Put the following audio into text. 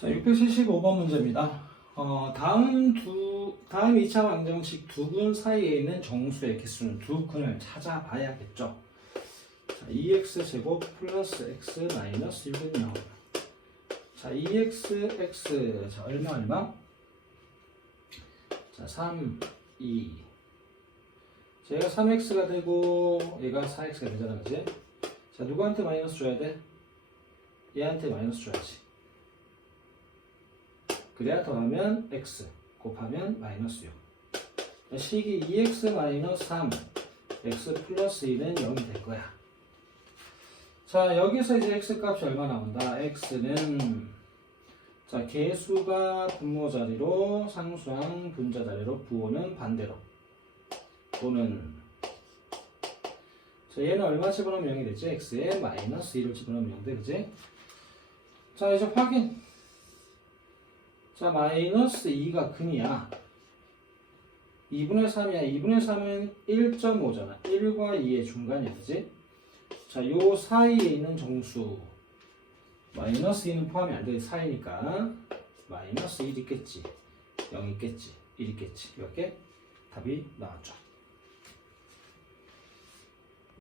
자, 675번 문제입니다. 어, 다음 두, 다음 2차 방정식 두근 사이에 있는 정수의 개수는 두 근을 찾아봐야겠죠. 자, 2x 제곱 플러스 x 마이너스 6은 0. 자, 2x, x. 자, 얼마, 얼마? 자, 3, 2. 자, 얘가 3x가 되고, 얘가 4x가 되잖아, 그지? 자, 누구한테 마이너스 줘야 돼? 얘한테 마이너스 줘야지. 그래야 더하면 x 곱하면 마이너스 6 식이 2x 마이너스 3 x 플러스 2는 0이 될 거야. 자 여기서 이제 x 값이 얼마 나온다? x는 자 개수가 분모 자리로 상수항 분자 자리로 부호는 반대로. 또는 자 얘는 얼마 집어넣으면 0이 되지? x에 마이너스 2를 집어넣으면 0 돼, 그지? 자 이제 확인 자, 마이너스 2가 근이야. 2분의 3이야. 2분의 3은 1.5잖아. 1과 2의 중간이야. 그지? 자, 요 사이에 있는 정수. 마이너스 2는 포함이 안 돼. 사이니까. 마이너스 1 있겠지. 0 있겠지. 1 있겠지. 이렇게 답이 나왔죠.